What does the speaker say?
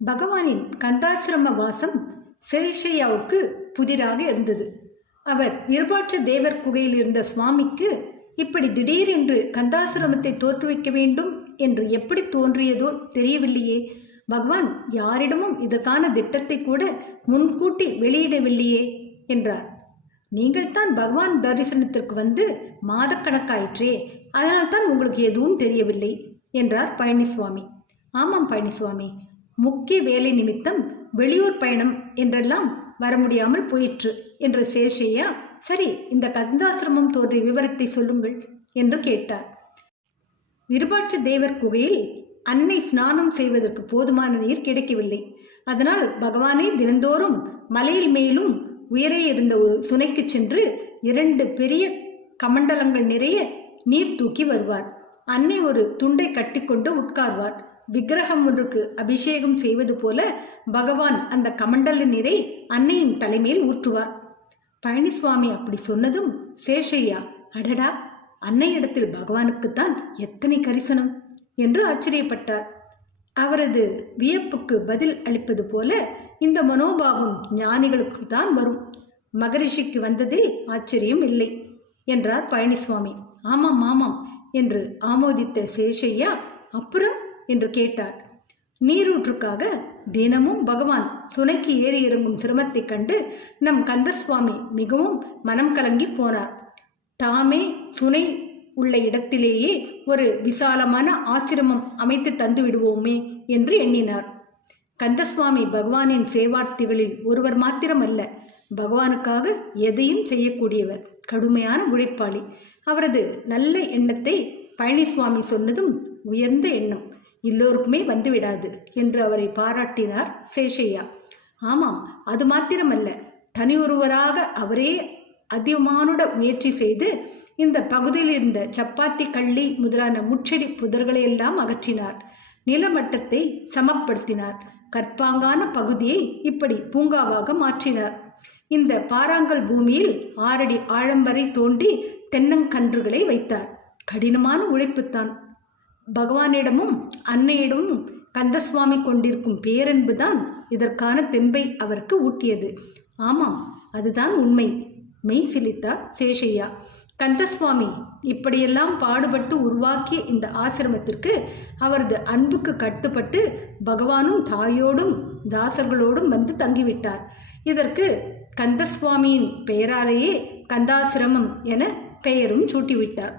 பகவானின் கந்தாசிரம வாசம் சேஷையாவுக்கு புதிராக இருந்தது. அவர் விருபாட்ச தேவர் குகையில் இருந்த சுவாமிக்கு இப்படி திடீரென்று கந்தாசிரமத்தை தோற்றுவிக்க வேண்டும் என்று எப்படி தோன்றியதோ தெரியவில்லையே. பகவான் யாரிடமும் இதற்கான திட்டத்தை கூட முன்கூட்டி வெளியிடவில்லையே என்றார். நீங்கள் தான் பகவான் தரிசனத்திற்கு வந்து மாதக்கணக்காயிற்றே, அதனால்தான் உங்களுக்கு எதுவும் தெரியவில்லை என்றார் பழனிசுவாமி. ஆமாம் பழனிசுவாமி, முக்கிய வேலை நிமித்தம் வெளியூர் பயணம் என்றெல்லாம் வர முடியாமல் போயிற்று என்று சேஷையா, சரி இந்த கந்தாசிரமம் தோன்றிய விவரத்தை சொல்லுங்கள் என்று கேட்டார். விருபாட்ச தேவர் குகையில் அன்னை ஸ்நானம் செய்வதற்கு போதுமான நீர் கிடைக்கவில்லை. அதனால் பகவானே தினந்தோறும் மலையில் மேலும் உயரே இருந்த ஒரு சுனைக்கு சென்று 2 பெரிய கமண்டலங்கள் நிறைய நீர் தூக்கி வருவார். அன்னை ஒரு துண்டை கட்டிக்கொண்டு உட்கார்வார். விக்கிரகம் ஒன்றுக்கு அபிஷேகம் செய்வது போல பகவான் அந்த கமண்டல நீரை அன்னையின் தலைமையில் ஊற்றுவார். பழனிசுவாமி அப்படி சொன்னதும் சேஷையா, அடடா, அன்னையிடத்தில் பகவானுக்குத்தான் எத்தனை கரிசனம் என்று ஆச்சரியப்பட்டார். அவரது வியப்புக்கு பதில் அளிப்பது போல, இந்த மனோபாவம் ஞானிகளுக்கு தான் வரும், மகரிஷிக்கு வந்ததில் ஆச்சரியம் இல்லை என்றார் பழனிசுவாமி. ஆமாம் ஆமாம் என்று ஆமோதித்த சேஷையா, அப்புறம் என்று கேட்டார். நீரூற்றுக்காக தினமும் பகவான் சுனைக்கு ஏறி இறங்கும் சிரமத்தை கண்டு நம் கந்தசுவாமி மிகவும் மனம் கலங்கி போனார். தாமே சுனை உள்ள இடத்திலேயே ஒரு விசாலமான ஆசிரமம் அமைத்து தந்து விடுவோமே என்று எண்ணினார். கந்தசுவாமி பகவானின் சேவார்த்திகளில் ஒருவர் மாத்திரமல்ல, பகவானுக்காக எதையும் செய்யக்கூடியவர், கடுமையான உழைப்பாளி. அவரது நல்ல எண்ணத்தை பழனிசுவாமி சொன்னதும் உயர்ந்த எண்ணம் எல்லோருக்குமே வந்துவிடாது என்று அவரை பாராட்டினார் சேஷையா. ஆமாம், அது மாத்திரமல்ல, தனியொருவராக அவரே அதிகமானுட முயற்சி செய்து இந்த பகுதியில் இருந்த சப்பாத்தி கள்ளி முதலான முச்செடி புதர்களையெல்லாம் அகற்றினார். நிலமட்டத்தை சமப்படுத்தினார். கற்பாங்கான பகுதியை இப்படி பூங்காவாக மாற்றினார். இந்த பாறாங்கல் பூமியில் 6 அடி ஆழம் வரை தோண்டி தென்னங்கன்றுகளை வைத்தார். கடினமான உழைப்புத்தான். பகவானிடமும் அன்னையிடமும் கந்தசுவாமி கொண்டிருக்கும் பேரன்புதான் இதற்கான தெம்பை அவருக்கு ஊட்டியது. ஆமாம், அதுதான் உண்மை, மெய் சிலித்தார் சேஷையா. கந்தசுவாமி இப்படியெல்லாம் பாடுபட்டு உருவாக்கிய இந்த ஆசிரமத்திற்கு அவரது அன்புக்கு கட்டுப்பட்டு பகவானும் தாயோடும் தாசர்களோடும் வந்து தங்கிவிட்டார். இதற்கு கந்தசுவாமியின் பெயராலேயே கந்தாசிரமம் என பெயரும் சூட்டிவிட்டார்.